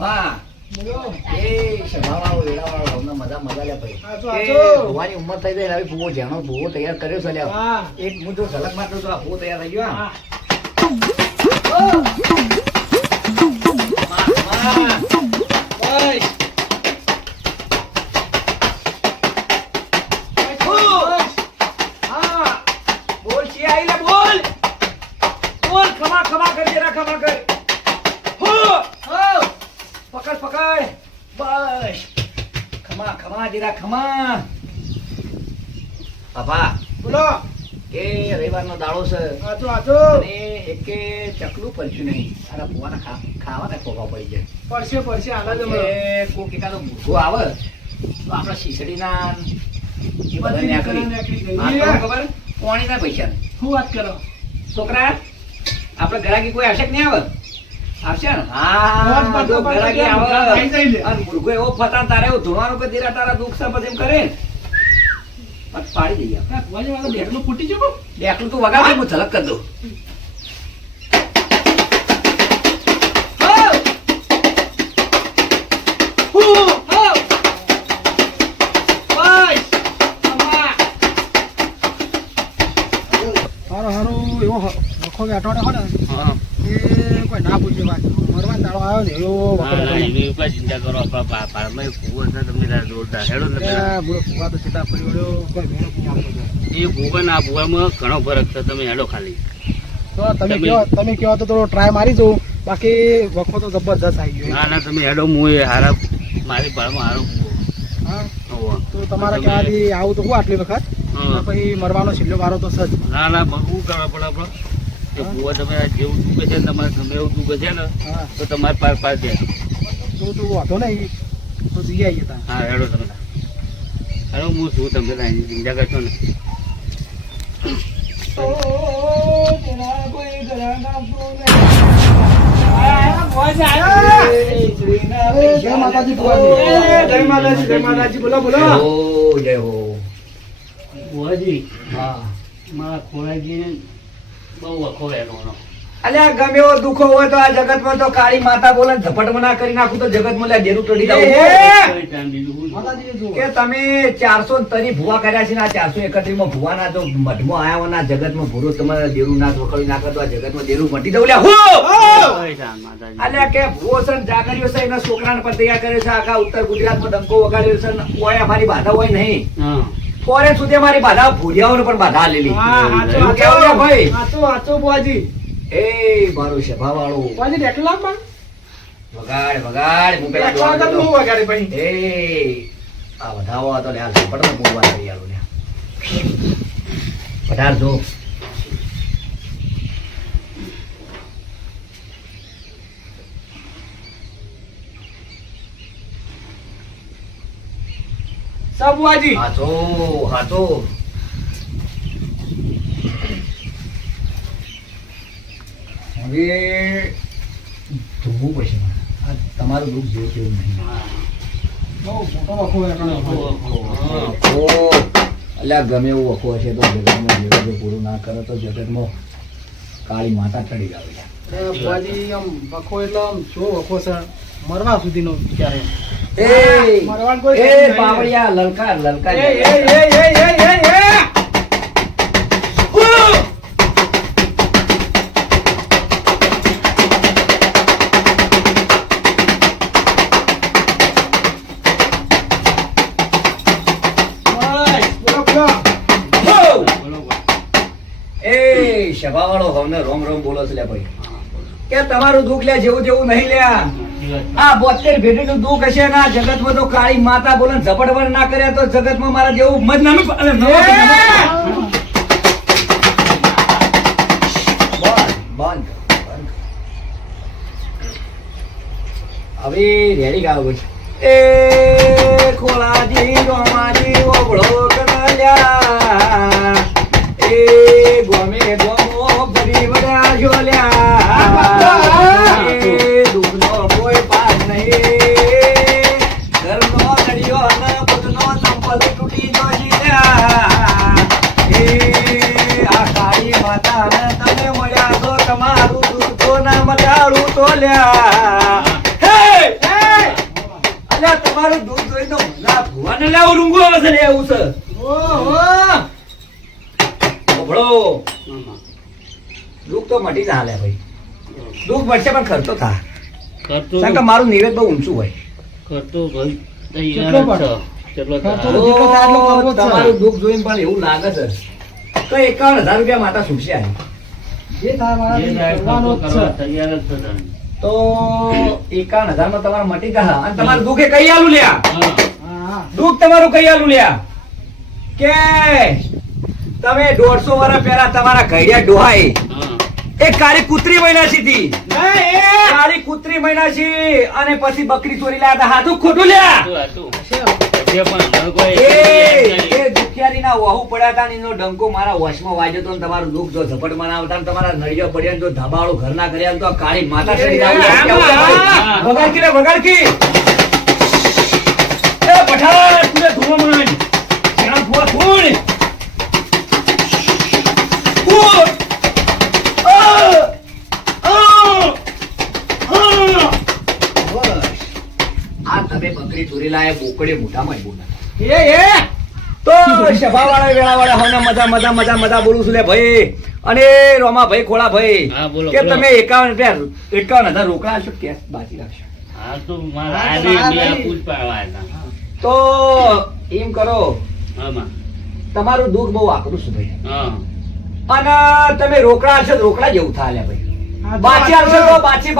બાપા બોલો. એ સભાવાળો વેળાવાળો અમને મજા લે ભાઈ આજો, એ આજો. ભુવાની ઉંમર થઈ જાય હવે ભુવો જેનો ભુવો તૈયાર કર્યો છે લ્યા હા. એક હું જો ઝલક મારતો તો આ ભુવો તૈયાર થઈ ગયો હા. બસ. હા બોલ છે આઈ લે બોલ બોલ ખમા કર જરા ખમા કર હો હો પકડ બસ ખમા જરા ખમા બાપા બોલો. કે રવિવારનો દાડો છે આજો, આજો. અને એકે ચકલું પડ્યું નહીં તારા ભુવાના ખાવાના ખોખા પડી જાય પડશે, પડશે. હાલા જ હમણાં. એ કોક એકાદો મૂર્ખો આવે તો આપણા શીસડીના એ બધા બધી નેકળી. નેકળી ગઈ. આ તો ખબર કોણીના પૈસા શું વાત કરો? છોકરા આપણે ઘરાકી કોઈ આવશે કે નહીં આવે આવશે ને મોજ હા જો પડતા ઘરાકી પડતા આવે આવી જાય લે. અને મૂર્ખો એવો ફતા તારે એવું ધોવાનું કે તેરા તારા દુઃખ છે પછી એમ કરે ને પછી પાડી દઈએ આ ભુવાજી વાળો બેગનું ફૂટી ગયું? ડેકલું તો વગાડે હું ઝલક કરી દઉં હારું એવો વખો બેઠો હોય ને એ કોઈ ના પૂછ્યું વાત મરવા દાડો આવ્યો ને એવો વખો બેઠો. ચિંતા કરો આપણા પારમાં કુવો છે તમને જોરદાર હેડો ને એ બુરો ફુવા તો સીધા પડી વળ્યો, કોઈ ભેણો પૂછવા પડ્યો. એ ભૂવા ના ભૂવામાં ઘણો ફરક છે તમે હેડો ખાલી તો તમે કહો તો થોડો ટ્રાય મારી જવું, બાકી વખો તો જબરદસ્ત આવી ગયો. ના તમે હેડો હું એ હારા મારી ભાળમાં હારો હા, કૂવો તો તમારા ક્યાંથી આવું તો હું આટલી વખત હા. પછી મરવાનો છેલ્લો વારો તો સજ. ના શું કરવા પડે આપણે એ ભૂવા તમે જેવું દુખે છે ને તમારે ગમે એવું દુખે છે ને હા, તો તમારે પાર દે તું વાંધો નહીં તો જઈ આવીએ ત્યાં. હા હેડો તમે હેડો હું છું તમને કાંઈ ચિંતા કરશો ને જય માતાજી ભુવાજી. જય માતાજી, જય માતાજી. બોલો બોલો. જય હો ભૂવાજી હા મારા ખોરાકી બહુ વખો એનો અલ્યા ગમે એવો દુખો હોય તો આ જગતમાં તો કાળી માતા બોલે ને ઝપટમાં ના કરી નાખું તો જગતમાં લ્યા ડેરું ટળી જાવું માતાજી જુઓ. કે તમે 430 ભૂવા કર્યા છે ને આ 431 માં ભૂવાના તો મઢમાં આયા હો ના જગતમાં ભૂરો તમારે દેરું ના વખોડી નાખે તો આ જગતમાં દેરું મટી દઉં લ્યા હો અલ્યા કે ભૂવો છે ને જાગરીઓ છે એના છોકરાને પર તૈયાર કર્યો છે આખા ઉત્તર ગુજરાતમાં ડંકો વગાડ્યો છે ને ઓય અમારી બાધા હોય નહીં ફોરેન સુધી અમારી બાધા ભૂરિયાઓને પણ બાધા લેલી હા, હાચો, એવું કેવું લ્યા ભાઈ હાચો, હાચો ભુવાજી. એ મારું સભાવાળું ભુવાજી ડેકલું લાવ પણ. વગાડ હું પેલા ડેકલા વગર નું વગાડે પછી. એ આ વધાવો હતો લે આ ઝપટમાં બોલવા કરી આલો લે પધાર જો સબ ભુવાજી. હાચો હવે ધોવું પડશે મારે. આ તમારું દુઃખ જેવું કેવું નહીં બહુ મોટો વખો બેઠો. અલ્યા ગમે એવું વખો હશે તો જગતમાં જેવું જો પૂરું ના કરે તો જગતમાં કાળી માતા ચડી જાવ ભુવાજી આમ વખો એટલે આમ જો વખો છે મરવા સુધીનો વિચાર એમ. એ મરવાનું કોઈ એ નહીં. પાવડિયા લલકાર એ સભાવાળો હવને રોમ રોમ બોલો છે લે ભાઈ કે તમારું દુઃખ લે જેવું જેવું નહીં લ્યા આ 72 ભેટીનું દુઃખ હશે ને આ જગતમાં તો કાળી માતા બોલે ને ઝપટવણ ના કરે તો જગતમાં મારા જેવું મજ નામે બંધ હવે રેડી ગાવ એ ખોલાજી ગોમાજી ઓબળો કનાલ્યા એ ગોમે ગોમો ફરી વડા જોલ્યા એ દુઃખનો કોઈ પાર નહીં ઘરનો નડિયો અને પુતનો સંપલ તૂટી જોશીલ્યા એ આ કાળી માતાને તમે મળ્યા તો તમારું દુઃખ તો ના મટાડું તો લ્યા હે આવું રૂંગો આવે છે ને એવું છે ઓભળો દુઃખ તો મટી ના હાલે ભાઈ દુઃખ મળશે પણ ખર્ચો થા કરતો કારણ કે મારું નિવેદ બહુ ઊંચું હોય કરતો ભાઈ કેટલો તૈયાર પડે? જ છે. કેટલો કરતો થાય? તો જેટલો થાય એટલો કરવો જ છે. તમારું દુઃખ જોઈને પણ એવું લાગે છે તો 51,000 રૂપિયા માતા છૂટશે આની. જે થાય જે મારાથી થાય કરવાનો કરતો જ કરવા છે. તૈયાર જ છે તમે. તો 51,000 માં તમારે મટી ગયા અને તમારું દુઃખ એ કઈ આલું લ્યા હા. હા દુઃખ તમારું કઈ આલું લ્યા કે તમે 150 વર્ષ પહેલા તમારા ઘડિયા ડોહાઈ હા. એ કાળી કૂતરી મહિનાથી હતી કાળી કૂતરી મહિનાથી અને પછી બકરી ચોરી લાયા હતા હાથું ખોટું લ્યા હતું, હતું. હજી પણ અમારે કોઈ એ નહીં. દુખિયારીના વહુ પડ્યા હતા ને એનો ડંકો મારા વશમાં વાગ્યો તો ને તમારું દુઃખ જો ઝપટ મનાવતા ને તમારા નળિયો પડ્યા ને જો ધબાળો ઘર ના કર્યા ને તો આ કાળી માતા શરીર વગાડ કી રે વગાડ કી એ પઠાણ તુને ધૂળો માંડ ત્યાં ધૂળો ધૂળ ઉર! આ તમે બકરી ચોરી લાયા બોકડે મોઢામાં બોલા તો સભાવાળા વેળાવાળા હોને મજા મજા મજા મજા બોલું છું લે ભાઈ અને રોમા ભાઈ ખોળા ભાઈ હા, બોલો, કે બોલો. તમે 51,000 રોકડા આપશો કે કેશ બાકી રાખશો હા તો મારા હા, આને તો હા, બે નહીં. પૂછ પાડવા હતા. તો એમ કરો આમાં. તમારું દુઃખ બહુ આકરું છે ભાઈ હા. અને તમે રોકડા આપશો તો રોકડા જેવું થાય લે ભાઈ હા, બાચી આપશો તો બાચી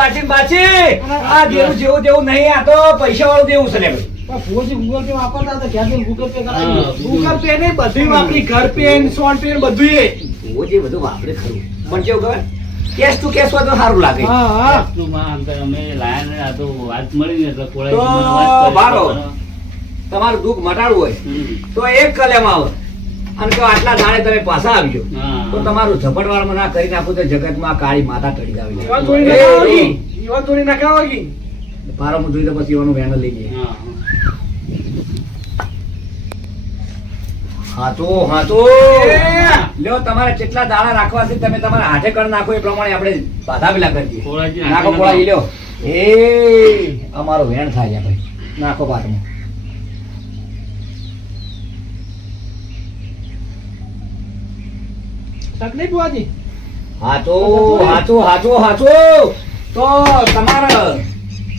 આ દેવું જેવું દેવું નહીં આ તો પૈસા વાળું દેવું છે લે ભાઈ પણ ભુવાજી ગૂગલ પે વાપરતા હતા ક્યાં જઈને ગૂગલ પે હા, કરાવી ગૂગલ પે ને બધું વાપરી ઘર પે ને સોન પે ને બધું એ ઓ જે બધું વાપરે ખરું પણ કેવું ખબર કેશ ટુ કેશ હોય તો સારું લાગે હા હા વસ્તુમાં આમ તો અમે લાયા ને આ તો વાત મળી ને એટલે કોળાઈ તો મને વાત કરી. બારો. તમારું દુઃખ મટાડવું હોય હમ. તો એક કલેમાં આવે અને જો આટલા દાડે તમે પાછા આવજો હા. તો તમારું ઝપટવાળમાં ના કરી નાખું તો જગતમાં કાળી માતા ટળી ઈવન જાવી થોડી નખાવગી ઈવન થોડી નખાવગી પારામાં જોઈ તો પછી એવાનું વેન લઈ જઈએ હા. હાચો હાચો લ્યો તમારે કેટલા દાડા રાખવા છે તમે તમારા હાથે કર નાખો એ પ્રમાણે આપણે બાધા પેલા કરી દઈએ કોળાજી નાખો હાથે કોળાજી લ્યો એ અમારો વેણ થાય છે ભાઈ નાખો પાટમાં શક નહીં ભુવાજી હાચો હાચો હાચો હાચો તો તમારે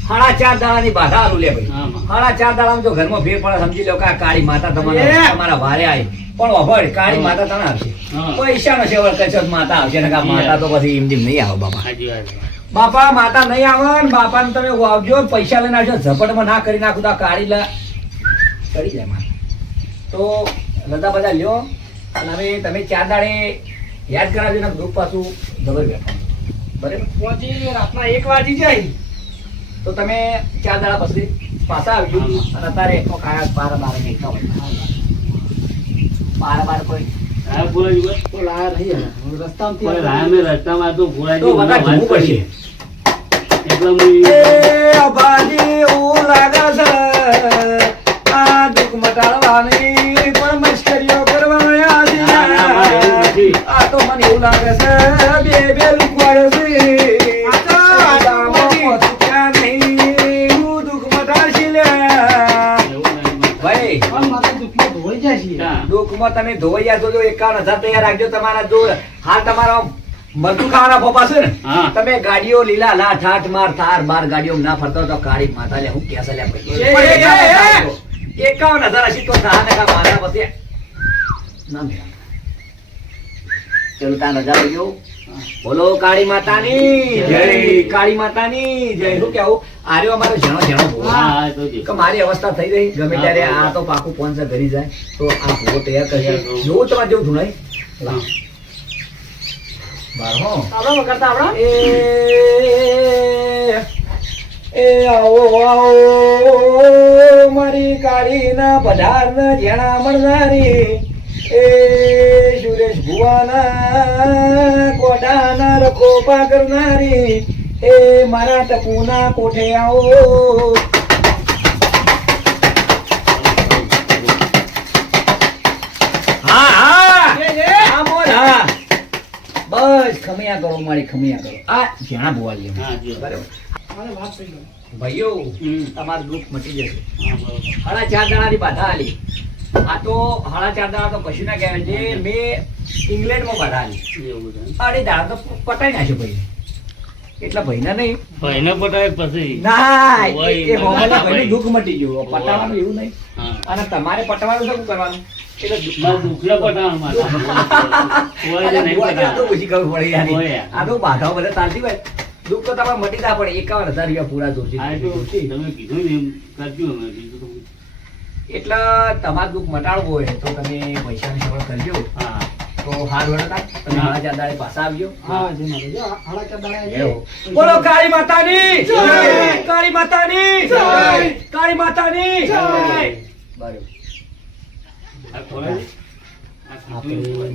4.5 દાડાની બાધા આલું લે ભાઈ આમાં. 4.5 દાડામાં જો ઘરમાં ભેર પડે સમજી લો કે આ કાળી માતા તમારા વારે આવી પણ અભળ કાળી માતા તને આવશે હા. પૈસાનો સેવડ કરશો તો માતા આવશે ને માતા તો પછી એમ નહીં આવે બાપા સાચી વાત છે. બાપા માતા નહીં આવે ને બાપાને તમે વાવજો પૈસા લઈને આવજો ઝપટમાં ના કરી નાખું તો આ કાળી કરી જાય માતા તો રજા બધા લ્યો અને હવે તમે 4 દાડે યાદ કરાવજો ને દુઃખ પાછું જબર બેઠો બરાબર ભુવાજી રાતના 1 વાગી જાય તો તમે 4 દાડા પછી પાછા આવજો અને અત્યારે તો કાયા બાર નહીં ખાવ બાર કોઈ હા, કોળાજી બોલ. તો લાયા નહીં હવે. રસ્તામાંથી કોઈ લાયા મેં રસ્તામાં તો કોળાજી તો બધા વાત જોવું પડશે કરી. એટલે હું એ અભાજી એવું લાગે છે આ દુઃખ મટાડવાની પણ મશ્કરીઓ કરવા ના, ના, મારે એવું નથી. આ તો મને એવું લાગે છે બે લુકવાડે છે આ તો દામો પહોંચ્યા નહીં, હું દુઃખ મટાડશી લે. એવું નહીં. ભાઈ પણ માતા દુઃખમાં ધોવાઈ જાય છે હા. દુઃખમાં તમે ધોવાઈ જશો તો 51,000 તૈયાર રાખજો તમારા જો હાલ તમારા મરચું ખાવાના ફોફા છે ને હા. તમે ગાડીઓ લીલા લા ઠાઠ માર થાર બાર ગાડીઓ ના ફરતો તો કાળી માતા લે હું કેસે લે ભાઈ. એ, પણ એ, એ, 51,000 હશે તો થા ને કા મારા પછી ના મેળા. ચલો તાન રજા લઈજો. બોલો કાળી માતાની જય કાળી માતાની જય શું કેવું આર્યો અમારો જણો જણો ભૂવો. હા, હા, તો જી. કે મારી અવસ્થા થઈ રહી ગમે ત્યારે આ તો પાકું પોનસે ઘરી જાય તો આ ભૂવો તૈયાર કરી જોવું તમારે જેવું ધૂણાય લાવ. બાર હો આપણા વગરતા આપણા એ આવો આવો મારી કાળીના પધારના જેણા મળનારી એ સુરેશ ભુવાના કોડાના રખોપા કરનારી એ મારા ટપુના કોઠે આવો. હા હા હા બોલ હા બસ ખમૈયા કરો મારી ખમૈયા કરો આ જ્યાં ભુવાજી હા, જી. બરાબર મારે વાત થઈ ગઈ ભાઈઓ હમ. તમારું દુઃખ મટી જશે હા, બરોબર. 4.5 દાડાની બાધા આલી આ તો હાડા 4 દાડા તો કશું ના કહેવાય છે. મેં ઇંગ્લેન્ડમાં બધાલી એવું છે. અરે દાડા તો પટાઈ નાખ્યો ભાઈ. એટલા ભાઈના નહીં. ભાઈને પટાય પછી ના, હોય, એ હોવાના ના, ભાઈનું ભાઈ. દુઃખ મટી ગયું. પટાવાનું એવું નહીં. હા. અને તમારે પટવાનું શું કરવાનું? એટલે મારે દુઃખને પટાવવા માટે. હોય કે નહીં ભુવાજી, આ તો પટાવવા. ઓછી ખબર પડી યાર. હોય યાર. આ તો બાધાઓ બધા ચાલતી હોય. દુઃખ તો તમારે મટી ના પડે. 51,000 રૂપિયા પૂરા જોશે. આ તો તમે કીધું ને એમ કરજો અમે બીજું તો એટલે તમારે દુઃખ મટાડવું હોય તો તમે પૈસાની સગવડ કરજો. હા તો હાર વળતા તમે હા. 4 દાડે પાછા આવજો. હા જી મારે જો હાડા 4 દાડા આવી. એવું. બોલો કાળી માતાની જય! કાળી માતાની જય! કાળી માતાની જય! બરાબર. આ ખોરાક? આ કીધું. આપણે